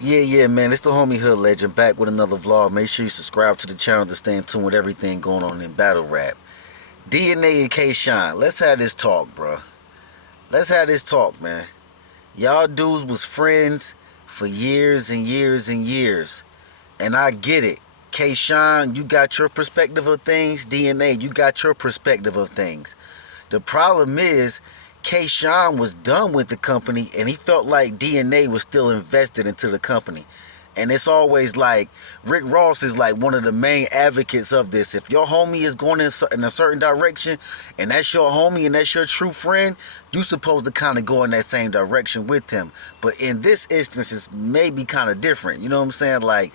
Yeah, man. It's the homie Hood Legend back with another vlog. Make sure you subscribe to the channel to stay in tune with everything going on in battle rap. DNA and K Shine. Let's have this talk, bro. Let's have this talk, man. Y'all dudes was friends for years and years and years. And I get it. K Shine, you got your perspective of things. DNA, you got your perspective of things. The problem is, K Shine was done with the company and he felt like DNA was still invested into the company. And it's always like Rick Ross is like one of the main advocates of this. If your homie is going in a certain direction and that's your homie and that's your true friend, you supposed to kind of go in that same direction with him. But in this instance, it's maybe kind of different. You know what I'm saying? Like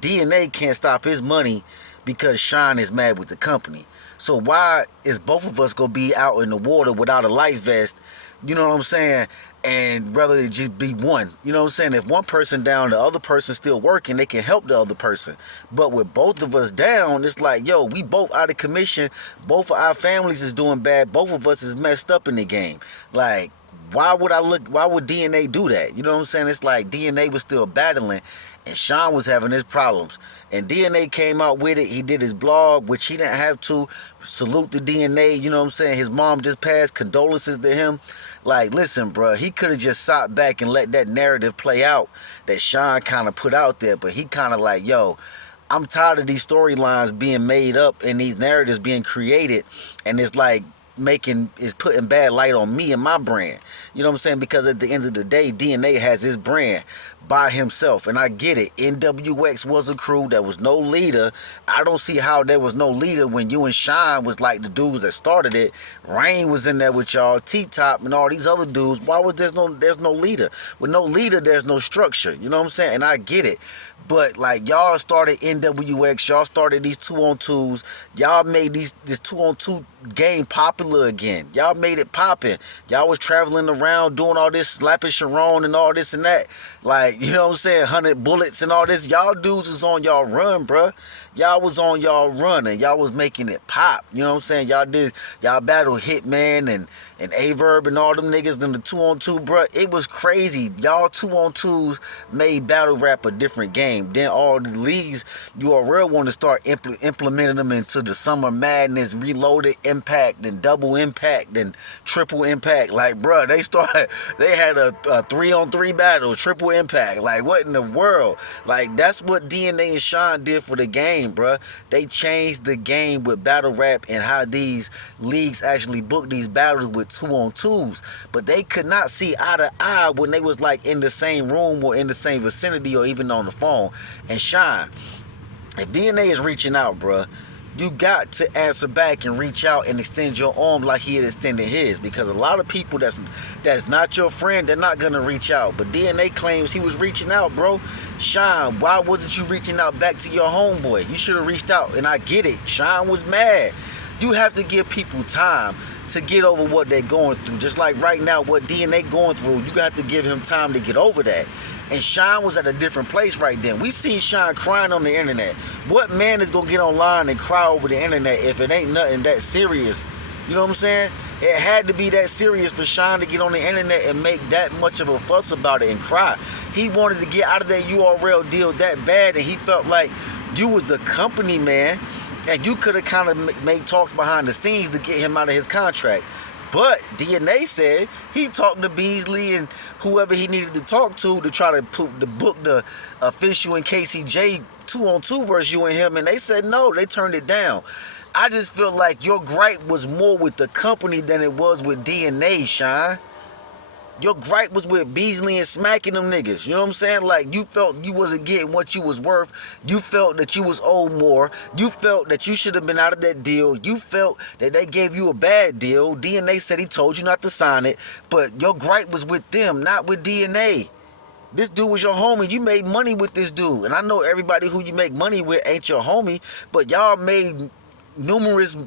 DNA can't stop his money because Shine is mad with the company. So why is both of us gonna be out in the water without a life vest? You know what I'm saying? And rather it just be one. You know what I'm saying? If one person down, the other person still working, they can help the other person. But with both of us down, it's like, yo, we both out of commission. Both of our families is doing bad. Both of us is messed up in the game. Like, why would DNA do that? You know what I'm saying? It's like DNA was still battling and Sean was having his problems. And DNA came out with it. He did his blog, which he didn't have to. Salute the DNA. You know what I'm saying? His mom just passed. Condolences to him. Like, listen, bro, he could have just sat back and let that narrative play out that Sean kind of put out there. But he kind of like, yo, I'm tired of these storylines being made up and these narratives being created. And it's like, putting bad light on me and my brand. You know what I'm saying? Because at the end of the day, DNA has his brand by himself. And I get it. NWX was a crew. There was no leader. I don't see how there was no leader when you and Shine was like the dudes that started it. Rain was in there with y'all, T-Top and all these other dudes. Why was there's no leader? With no leader, there's no structure. You know what I'm saying? And I get it. But like y'all started NWX, y'all started these 2-on-2s, y'all made this 2-on-2 game popular again. Y'all made it popping. Y'all was traveling around doing all this, slapping Sharon and all this and that. Like, you know what I'm saying, 100 bullets and all this. Y'all dudes was on y'all run, bruh. Y'all was on y'all run and y'all was making it pop. You know what I'm saying? Y'all battled Hitman and Averb and all them niggas in the 2-on-2, bruh. It was crazy. Y'all 2-on-2s made battle rap a different game. Then all the leagues, URL want to start implementing them into the Summer Madness, Reloaded Impact, and Double Impact, and Triple Impact. Like, bruh, they had a 3-on-3 battle, Triple Impact. Like, what in the world? Like, that's what DNA and Sean did for the game, bruh. They changed the game with battle rap and how these leagues actually book these battles with 2-on-2s. But they could not see eye to eye when they was like in the same room or in the same vicinity or even on the phone. And Shine, if DNA is reaching out, bruh, you got to answer back and reach out and extend your arm like he had extended his. Because a lot of people that's not your friend, they're not gonna reach out. But DNA claims he was reaching out, bro. Shine, why wasn't you reaching out back to your homeboy? You should have reached out. And I get it. Shine was mad. You have to give people time to get over what they're going through. Just like right now, what DNA going through, you got to give him time to get over that. And Shine was at a different place right then. We seen Shine crying on the internet. What man is gonna get online and cry over the internet if it ain't nothing that serious? You know what I'm saying? It had to be that serious for Shine to get on the internet and make that much of a fuss about it and cry. He wanted to get out of that URL deal that bad, and he felt like you was the company man, and you could have kind of made talks behind the scenes to get him out of his contract. But DNA said he talked to Beasley and whoever he needed to talk to try to book the official and KCJ 2-on-2 versus you and him, and they said no, they turned it down. I just feel like your gripe was more with the company than it was with DNA, Shine. Your gripe was with Beasley and smacking them niggas. You know what I'm saying? Like, you felt you wasn't getting what you was worth. You felt that you was owed more. You felt that you should have been out of that deal. You felt that they gave you a bad deal. DNA said he told you not to sign it. But your gripe was with them, not with DNA. This dude was your homie. You made money with this dude. And I know everybody who you make money with ain't your homie. But y'all made numerous,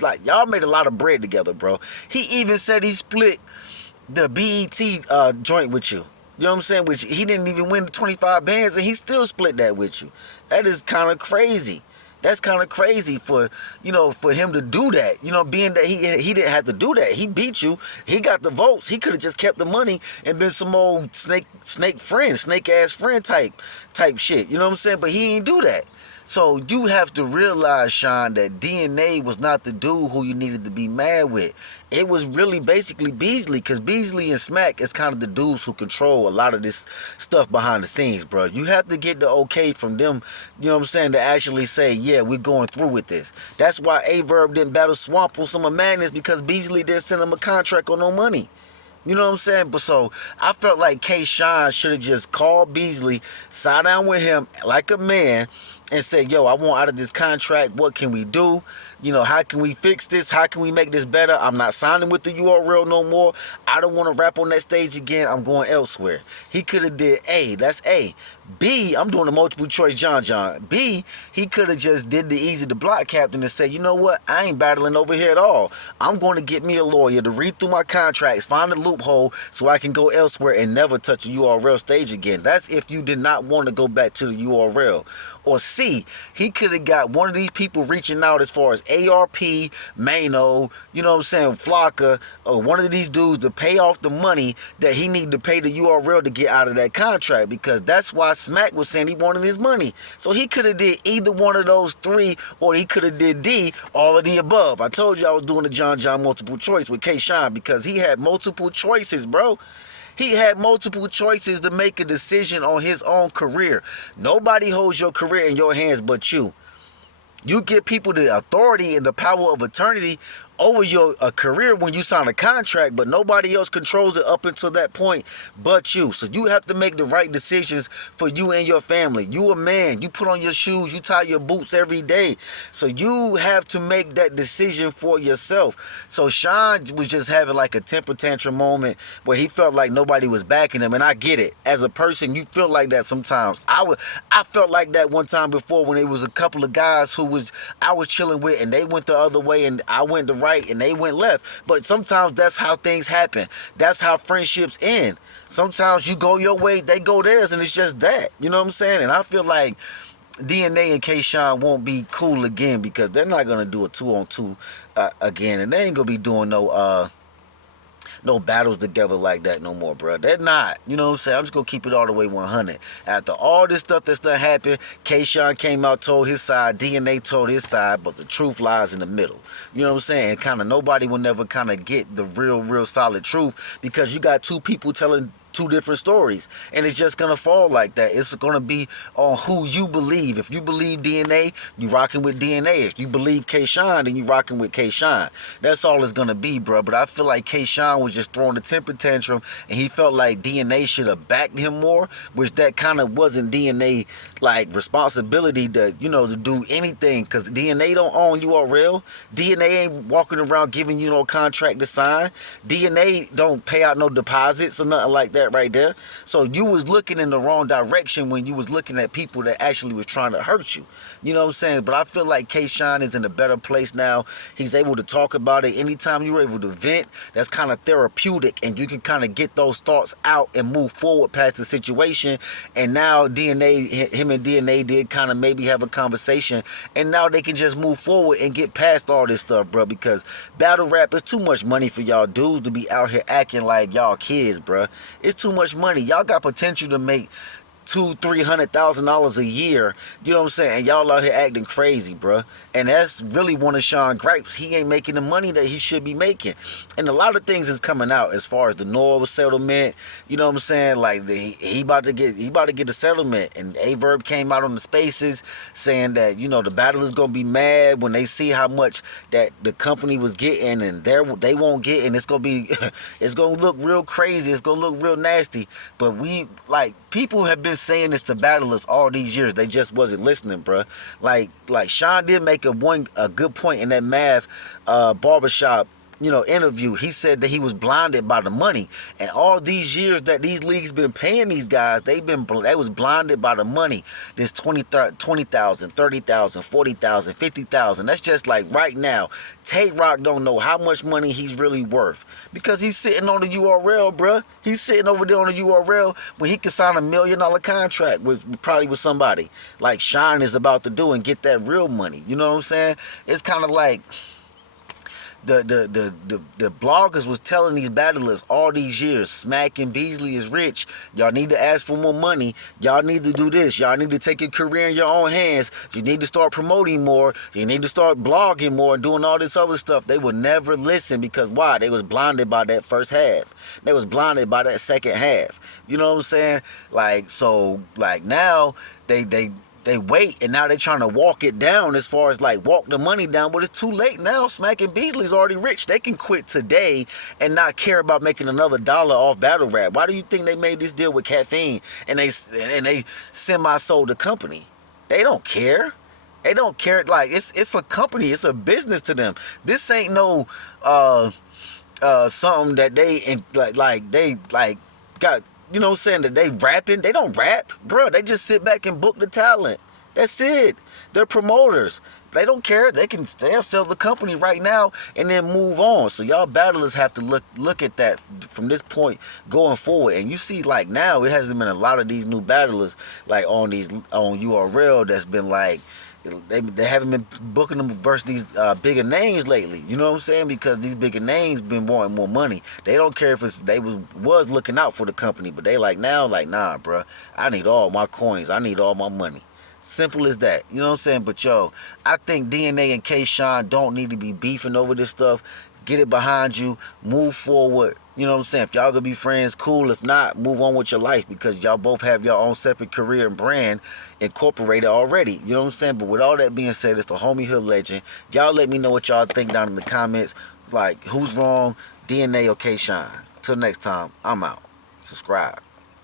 like, y'all made a lot of bread together, bro. He even said he split the BET joint with you. You know what I'm saying? Which he didn't even win the 25 bands and he still split that with you. That is kind of crazy. That's kind of crazy for, for him to do that. Being that he didn't have to do that. He beat you. He got the votes. He could have just kept the money and been some old snake ass friend type shit. You know what I'm saying? But he ain't do that. So you have to realize, Sean, that DNA was not the dude who you needed to be mad with. It was really basically Beasley, because Beasley and Smack is kind of the dudes who control a lot of this stuff behind the scenes, bro. You have to get the okay from them, you know what I'm saying, to actually say, yeah, we're going through with this. That's why A-Verb didn't battle Swamp on some of Madness, because Beasley didn't send him a contract on no money. You know what I'm saying? But so I felt like K-Shine should have just called Beasley, sat down with him like a man, and said, yo, I want out of this contract. What can we do? How can we fix this? How can we make this better? I'm not signing with the URL no more. I don't want to rap on that stage again. I'm going elsewhere. He could have did A. That's A. B, I'm doing a multiple choice John. B, he could have just did the Eazy the block captain and said, you know what? I ain't battling over here at all. I'm going to get me a lawyer to read through my contracts, find a loophole so I can go elsewhere and never touch a URL stage again. That's if you did not want to go back to the URL. Or C, he could have got one of these people reaching out as far as ARP, Mano, you know what I'm saying, Flocka, or one of these dudes to pay off the money that he needed to pay the URL to get out of that contract, because that's why Smack was saying he wanted his money. So he could have did either one of those three, or he could have did D, all of the above. I told you I was doing the John multiple choice with K-Shine, because he had multiple choices, bro. He had multiple choices to make a decision on his own career. Nobody holds your career in your hands but you. You give people the authority and the power of eternity over your career when you sign a contract, but nobody else controls it up until that point but you. So you have to make the right decisions for you and your family. You a man. You put on your shoes. You tie your boots every day. So you have to make that decision for yourself. So Sean was just having like a temper tantrum moment where he felt like nobody was backing him, and I get it. As a person, you feel like that sometimes. I felt like that one time before when it was a couple of guys who I was chilling with, and they went the other way and I went the right and they went left. But sometimes that's how things happen. That's how friendships end. Sometimes you go your way, they go theirs, and it's just that. You know what I'm saying? And I feel like DNA and K-Shine won't be cool again, because they're not going to do a 2-on-2 again, and they ain't going to be doing no battles together like that no more, bro. They're not. You know what I'm saying? I'm just going to keep it all the way 100. After all this stuff that's done happened, K-Shine came out, told his side, DNA told his side, but the truth lies in the middle. You know what I'm saying? Kind of nobody will never kind of get the real solid truth, because you got two people telling two different stories, and it's just gonna fall like that. It's gonna be on who you believe. If you believe DNA, you rocking with DNA. If you believe K-Shine, then you rocking with K-Shine. That's all it's gonna be, bro. But I feel like K-Shine was just throwing a temper tantrum, and he felt like DNA should have backed him more, which that kind of wasn't DNA like responsibility to to do anything, because DNA don't own URL. DNA ain't walking around giving you no contract to sign. DNA don't pay out no deposits or nothing like that right there. So you was looking in the wrong direction when you was looking at people that actually was trying to hurt you. You know what I'm saying? But I feel like K-Shine is in a better place now. He's able to talk about it. Anytime you're able to vent, that's kind of therapeutic, and you can kind of get those thoughts out and move forward past the situation. And now him and DNA did kind of maybe have a conversation, and now they can just move forward and get past all this stuff, bro, because battle rap is too much money for y'all dudes to be out here acting like y'all kids, bro. It's too much money. Y'all got potential to make $200,000-$300,000 a year, you know what I'm saying? And y'all out here acting crazy, bro. And that's really one of Sean gripes. He ain't making the money that he should be making. And a lot of things is coming out as far as the Noah settlement. You know what I'm saying? Like he about to get a settlement. And A-Verb came out on the spaces saying that the battle is gonna be mad when they see how much that the company was getting and they won't get, and it's gonna be it's gonna look real crazy. It's gonna look real nasty. But people have been saying this to battlers all these years. They just wasn't listening, bro. Like Sean did make a good point in that math barbershop interview, he said that he was blinded by the money, and all these years that these leagues been paying these guys, they was blinded by the money. This 20,000, 30,000, 40,000, 50,000. That's just like right now. Tay Rock don't know how much money he's really worth because he's sitting on the URL, bruh. He's sitting over there on the URL when he could sign $1 million contract probably with somebody like Shine is about to do and get that real money. You know what I'm saying? It's kind of like the bloggers was telling these battlers all these years, Smack and Beasley is rich. Y'all need to ask for more money. Y'all need to do this. Y'all need to take your career in your own hands. You need to start promoting more. You need to start blogging more and doing all this other stuff. They would never listen because why? They was blinded by that first half. They was blinded by that second half. You know what I'm saying? Like now they wait, and now they're trying to walk it down as far as like walk the money down, but it's too late now. Smack and Beasley's already rich. They can quit today and not care about making another dollar off battle rap. Why do you think they made this deal with Caffeine and they semi-sold the company? They don't care. They don't care. Like it's a company. It's a business to them. This ain't no something that they got. You know what I'm saying? That they rapping. They don't rap, bro. They just sit back and book the talent. That's it. They're promoters. They don't care. They'll sell the company right now and then move on. So y'all battlers have to look at that from this point going forward. And you see, like now, it hasn't been a lot of these new battlers like on URL that's been like. They haven't been booking them versus these bigger names lately. You know what I'm saying? Because these bigger names been wanting more money. They don't care if they was looking out for the company, but they like now, like, nah, bro. I need all my coins. I need all my money. Simple as that. You know what I'm saying? But yo, I think DNA and K-Shine don't need to be beefing over this stuff. Get it behind you. Move forward. You know what I'm saying? If y'all gonna be friends, cool. If not, move on with your life because y'all both have your own separate career and brand incorporated already. You know what I'm saying? But with all that being said, it's the homie hood legend. Y'all let me know what y'all think down in the comments. Like, who's wrong, DNA or K-Shine? Till next time, I'm out. Subscribe.